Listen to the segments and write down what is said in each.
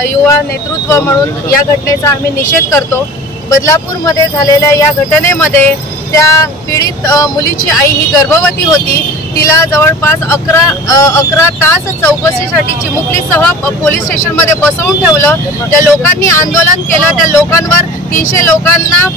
युवा नेतृत्व म्हणून या घटनेचा आम्ही निषेध करतो। बदलापूरमध्ये झालेल्या या घटनेमध्ये त्या पीडित मुलीची आई ही गर्भवती होती। तिला जवळपास 11 तास चौकशीसाठी चिमुकलीसह पोलीस स्टेशनमध्ये बसवून ठेवलं। त्या लोकांनी आंदोलन केलं, त्या लोकांवर 300 लोकांना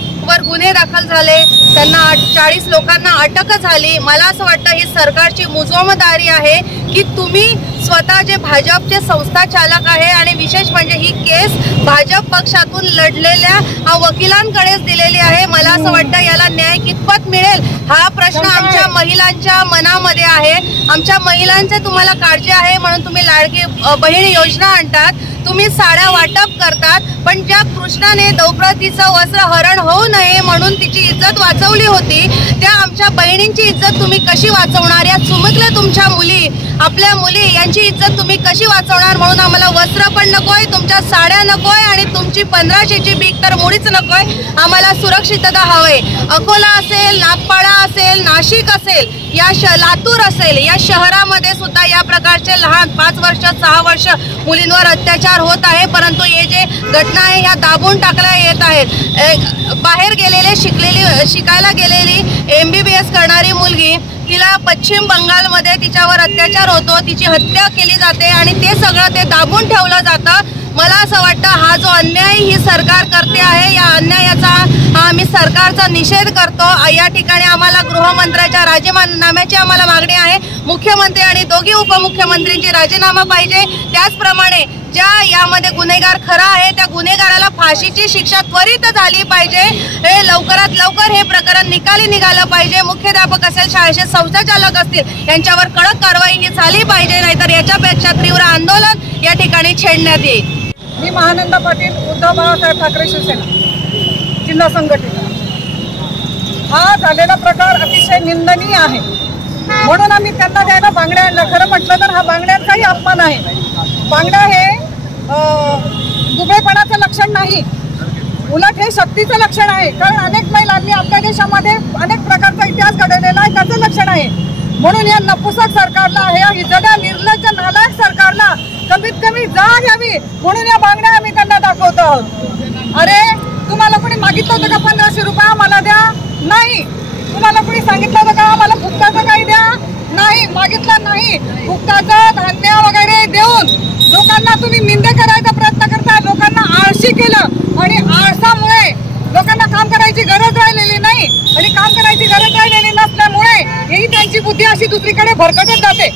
गुन्हे दाखल झाले, त्यांना 40 लोकांना अटक झाली। मला असं वाटतं ही सरकारची मुजोमदारी आहे की तुम्ही स्वतः जे भाजपचे संस्था चालक आहे आणि विशेष म्हणजे ही केस भाजप पक्षातून लढलेल्या वकिलांकडेच दिलेली आहे। मला असं वाटतं याला न्याय कितपत मिळेल हा प्रश्न आमच्या महिलांच्या मनामध्ये आहे। आमच्या महिलांचे तुम्हाला काळजी आहे म्हणून तुम्ही लाडकी बहीण योजना आणतात, तुम्ही साड्या वाटप करतात, पण ज्या कृष्णाने द्रौपदीचं वस्त्र हरण होऊ नये म्हणून तिची इज्जत वाचवली होती, त्या आमच्या बहिणींची इज्जत तुम्ही कशी वाचवणार? या चुमकल्या तुमच्या मुली, आपल्या मुली यांची इज्जत तुम्ही कशी वाचवणार? म्हणून आम्हाला वस्त्र पण नकोय, तुमच्या साड्या नकोय आणि तुमची 1500ची भीक तर मुळीच नकोय। आम्हाला सुरक्षितता हवे। अकोला असेल, नागपाडा असेल, नाशिक असेल, लातूर असेल, या शहरामध्ये सुद्धा या प्रकारचे लहान 5 वर्ष 6 वर्ष मुलींवर अत्याचार होत आहे। परंतु हे जे घटना आहे ह्या दाबून टाकल्या येत आहेत। बाहेर गेलेले शिकायला गेलेली MBBS करणारी मुलगी, तिला पश्चिम बंगालमध्ये तिच्यावर अत्याचार होतो, तिची हत्या केली जाते आणि ते सगळं ते दाबून ठेवलं जातं। मला असं वाटतं हा जो अन्याय ही सरकार करते आहे, या अन्यायाचा आम्ही सरकारचा निषेध करतो। या ठिकाणी आम्हाला गृहमंत्र्याच्या राजीनाम्याची आम्हाला मागणी आहे। मुख्यमंत्री आणि दोघी उपमुख्यमंत्र्यांची राजीनामा पाहिजे। त्याचप्रमाणे ज्या यामध्ये गुन्हेगार खरा आहे त्या गुन्हेगाराला फाशीची शिक्षा त्वरित झाली पाहिजे। हे लवकरात लवकर हे प्रकरण निकाली निघालं पाहिजे। मुख्याध्यापक असेल, शाळेचे संचालक असतील, यांच्यावर कडक कारवाई ही झाली पाहिजे, नाहीतर याच्यापेक्षा तीव्र आंदोलन या ठिकाणी छेडण्यात येईल। मी महानंदा पाटील, उद्धव बाळासाहेब ठाकरे शिवसेना जिल्हा संघटना। हा झालेला प्रकार अतिशय निंदनीय आहे, म्हणून आम्ही त्यांना द्यायला बांगड्या आणल्या। खरं म्हटलं तर हा बांगड्यांचाही अपमान आहे। बांगड्या हे दुबळेपणाचं लक्षण नाही, उलट हे शक्तीचं लक्षण आहे। कारण अनेक महिलांनी आपल्या देशामध्ये अनेक प्रकारचा इतिहास घडवलेला आहे, त्याचं लक्षण आहे। म्हणून या नपुसक सरकारला, या हिजड्या निर्लज्ज नालायक सरकारला कमीत कमी जाग यावी, म्हणून या बांगड्या आम्ही त्यांना दाखवतो आहोत। अरे तुम्हाला कोणी मागितलं होतं का 1500 रुपये आम्हाला द्या? नाही। तुम्हाला कोणी सांगितलं होतं का आम्हाला फुकटाचं काही द्या? नाही, मागितलं नाही। फुकटाचं धान्य वगैरे देऊन लोकांना तुम्ही निंदे करायचा प्रयत्न करता, लोकांना आळशी केलं आणि आळसामुळे लोकांना काम करायची गरज राहिलेली नाही आणि काम करायची गरज राहिलेली नसल्यामुळे ही त्यांची बुद्धी अशी दुसरीकडे भरकटत जाते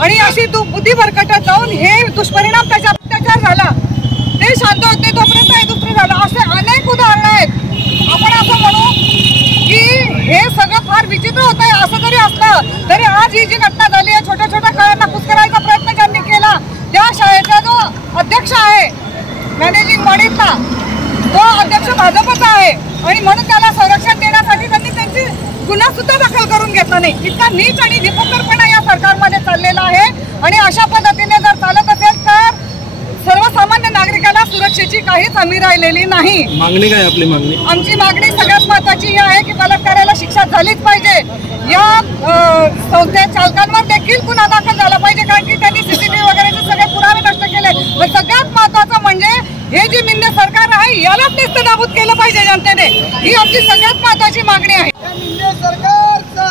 आणि अशी बुद्धी भरकटत जाऊन हे दुष्परिणाम त्याचा अत्याचार झाला। ते शांत होत नाही तोपर्यंत हे दुसरं झालं। असे अनेक उदाहरणं आहेत। आपण असं म्हणू की हे सगळं फार विचित्र होत आहे। असं जरी असलं तरी आज ही जी घटना झाली आहे, छोट्या छोट्या शाळांना कुचकरायचा प्रयत्न ज्यांनी केला, त्या शाळेचा जो अध्यक्ष आहे मॅनेजिंग बॉडीचा, तो अध्यक्ष भाजपचा आहे आणि म्हणून त्याला संरक्षण देण्यासाठी त्यांनी त्यांची गुन्हा सुद्धा दाखल करून घेतला नाही। इतका नीच आणि निपक्षपातपणा या सरकारमध्ये चाललेला आहे आणि अशा पद्धतीने जर चालत असेल तर सर्वसामान्य नागरिकाला सुरक्षेची काहीच हमी राहिलेली नाही। मागणी काय आपली मागणी? आमची मागणी सगळ्यात महत्त्वाची ही आहे की बलात्काराला शिक्षा झालीच पाहिजे। या संस्थे चालकांवर देखील गुन्हा दाखल झाला पाहिजे, कारण की त्यांनी CCTV वगैरेचे सगळे पुरावे नष्ट केले। पण सगळ्यात महत्त्वाचं म्हणजे हे जे मिंदे सरकार आहे यालाच नेस्तनाबूत केलं पाहिजे जनतेने, ही आमची सगळ्यात महत्त्वाची मागणी आहे। मिंदे सरकारचा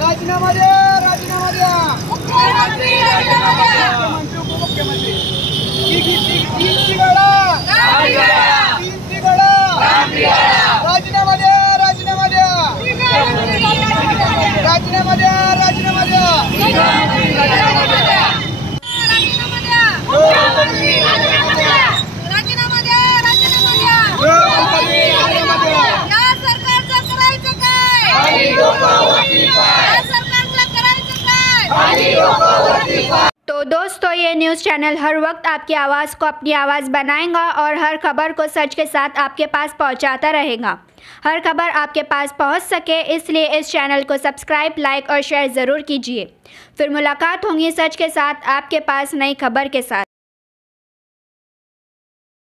राजीनामा द्या, राजीनामा द्या। मुख्यमंत्री उपमुख्यमंत्री राजीनामा द्या, राजीनामा द्या, राजीनामा द्या, राजीनामा द्या। तो दोस्तों, ये न्यूज़ चैनल हर वक्त आपकी आवाज़ को अपनी आवाज़ बनाएगा और हर खबर को सच के साथ आपके पास पहुंचाता रहेगा। हर खबर आपके पास पहुंच सके इसलिए इस चैनल को सब्सक्राइब, लाइक और शेयर ज़रूर कीजिए। फिर मुलाकात होगी सच के साथ आपके पास नई खबर के साथ।